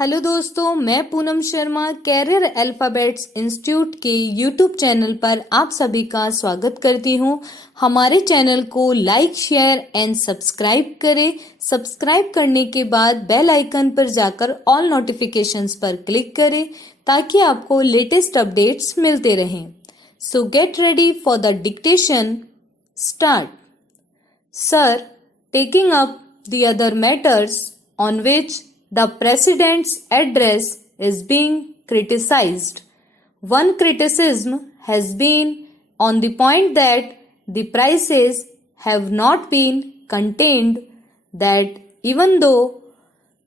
Hello दोस्तों, मैं Poonam Sharma career alphabets institute के यूट्यूब चैनल पर आप सभी का स्वागत करती हूं। हमारे चैनल को लाइक, शेयर एंड सब्सक्राइब करें। सब्सक्राइब करने के बाद बेल आइकन पर जाकर ऑल नोटिफिकेशंस पर क्लिक करें ताकि आपको लेटेस्ट अपडेट्स मिलते रहें। सो get ready for the dictation. Start. Sir, taking up the other matters on which the President's address is being criticized. One criticism has been on the point that the prices have not been contained, that even though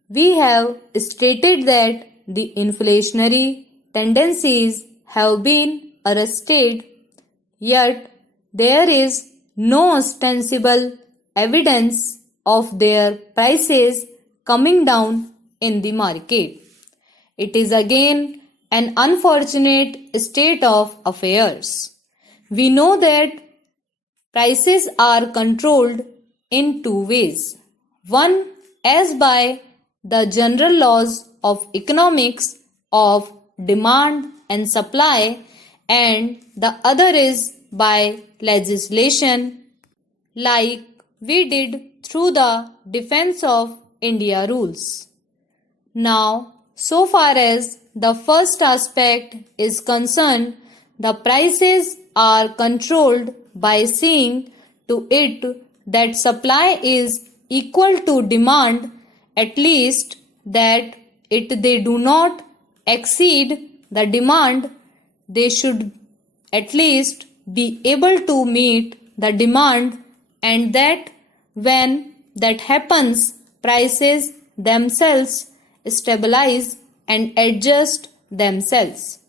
we have stated that the inflationary tendencies have been arrested, yet there is no ostensible evidence of their prices coming down in the market. It is again an unfortunate state of affairs. We know that prices are controlled in two ways. One, as by the general laws of economics of demand and supply, and the other is by legislation like we did through the Defense of India rules. Now, so far as the first aspect is concerned, the prices are controlled by seeing to it that supply is equal to demand, at least that they do not exceed the demand. They should at least be able to meet the demand, and that when that happens, prices themselves stabilize and adjust themselves.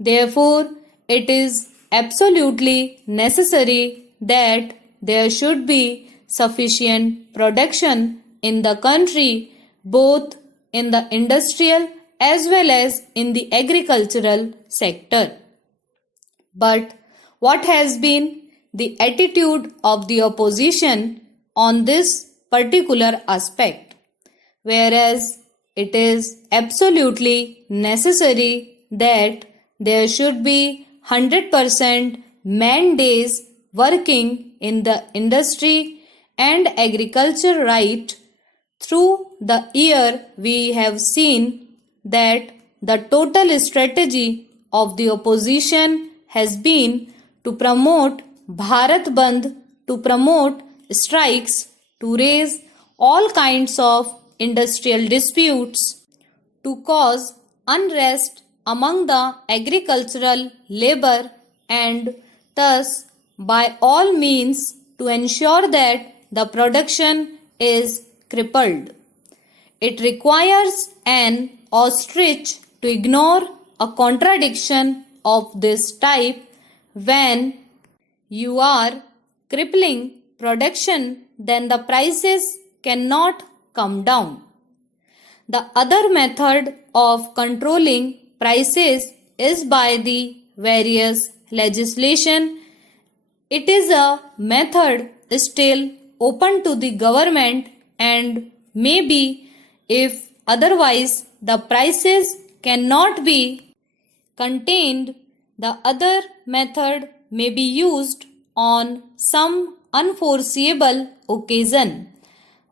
Therefore, it is absolutely necessary that there should be sufficient production in the country, both in the industrial as well as in the agricultural sector. But what has been the attitude of the opposition on this particular aspect? Whereas it is absolutely necessary that there should be 100% man days working in the industry and agriculture, right through the year, we have seen that the total strategy of the opposition has been to promote Bharat Bandh, to promote strikes, to raise all kinds of industrial disputes, to cause unrest among the agricultural labor, and thus by all means to ensure that the production is crippled. It requires an ostrich to ignore a contradiction of this type. When you are crippling production, then the prices cannot come down. The other method of controlling prices is by the various legislation. It is a method still open to the government, and maybe if otherwise the prices cannot be contained, the other method may be used on some unforeseeable occasion.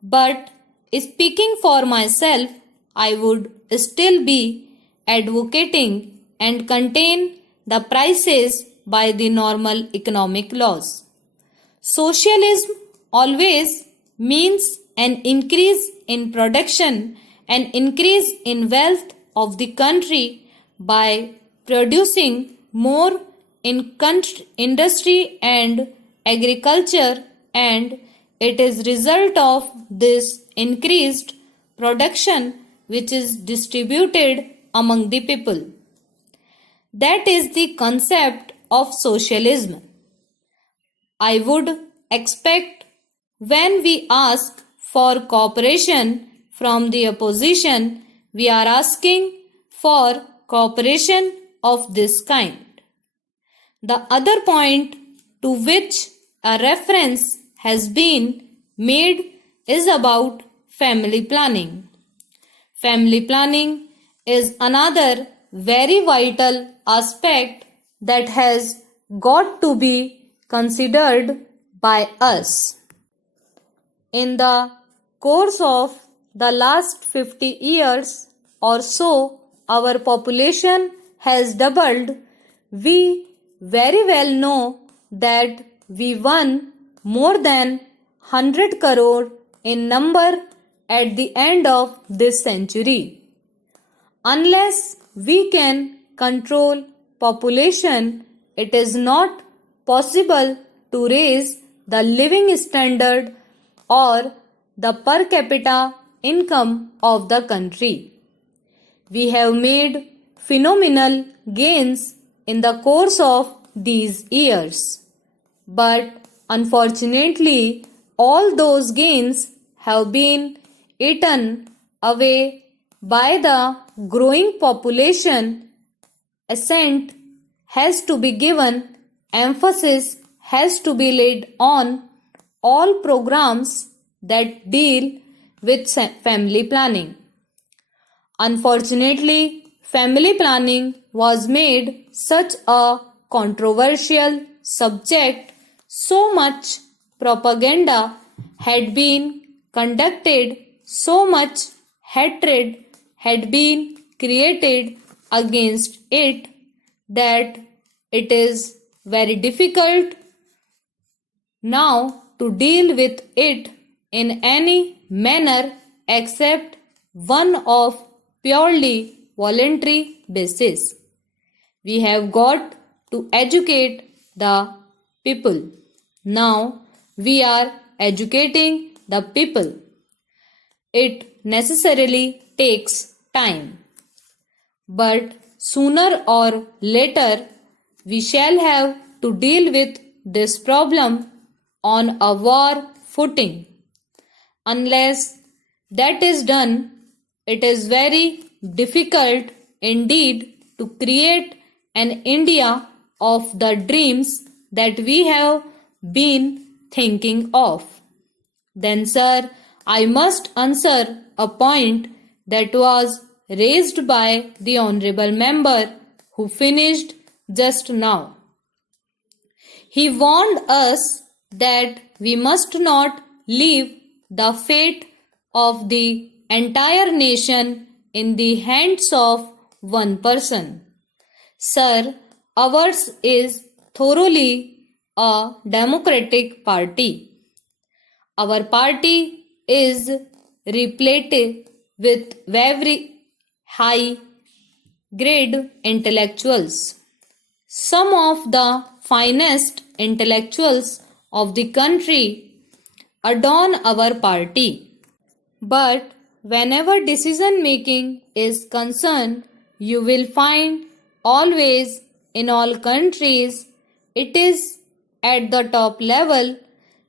But speaking for myself, I would still be advocating and contain the prices by the normal economic laws. Socialism always means an increase in production, an increase in wealth of the country by producing more in industry and agriculture, and it is result of this increased production which is distributed among the people. That is the concept of socialism. I would expect when we ask for cooperation from the opposition, we are asking for cooperation of this kind. The other point to which a reference has been made is about family planning. family planning is another very vital aspect that has got to be considered by us. In the course of the last 50 years or so, our population has doubled. We very well know that we won more than 100 crore in number at the end of this century. Unless we can control population, it is not possible to raise the living standard or the per capita income of the country. We have made phenomenal gains in the course of these years, but unfortunately all those gains have been eaten away by the growing population. Assent has to be given, emphasis has to be laid on all programs that deal with family planning. Unfortunately, family planning was made such a controversial subject, so much propaganda had been conducted, so much hatred had been created against it, that it is very difficult now to deal with it in any manner except one of purely voluntary basis. We have got to educate the people. Now we are educating the people. It necessarily takes time, but sooner or later we shall have to deal with this problem on a war footing. Unless that is done, it is very difficult indeed to create an India of the dreams that we have been thinking of. Then, sir, I must answer a point that was raised by the honorable member who finished just now. He warned us that we must not leave the fate of the entire nation in the hands of one person. Sir, ours is thoroughly a democratic party. Our party is replete with very high grade intellectuals. Some of the finest intellectuals of the country adorn our party. But whenever decision making is concerned, you will find always in all countries it is at the top level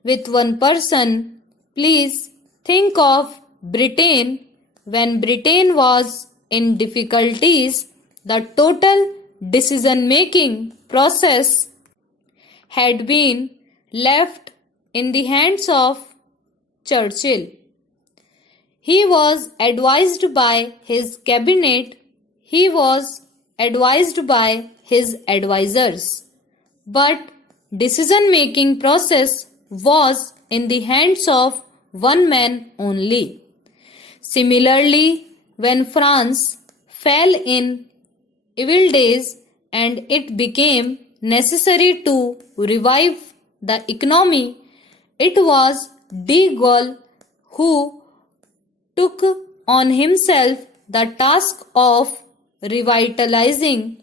with one person. Please think of Britain. When Britain was in difficulties, the total decision making process had been left in the hands of Churchill. He was advised by his cabinet, he was advised by his advisors, but decision making process was in the hands of one man only. Similarly, when France fell in evil days and it became necessary to revive the economy, it was de Gaulle who took on himself the task of revitalizing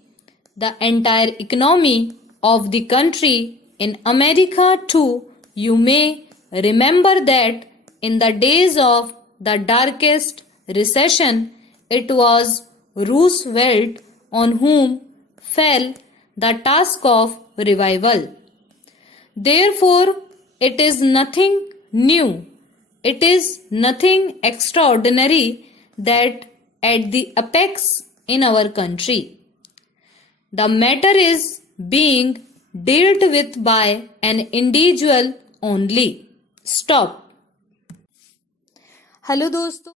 the entire economy of the country. In America too, you may remember that in the days of the darkest recession, it was Roosevelt on whom fell the task of revival. Therefore, it is nothing new, it is nothing extraordinary that at the apex in our country, the matter is being dealt with by an individual only. Stop. Hello दोस्तों,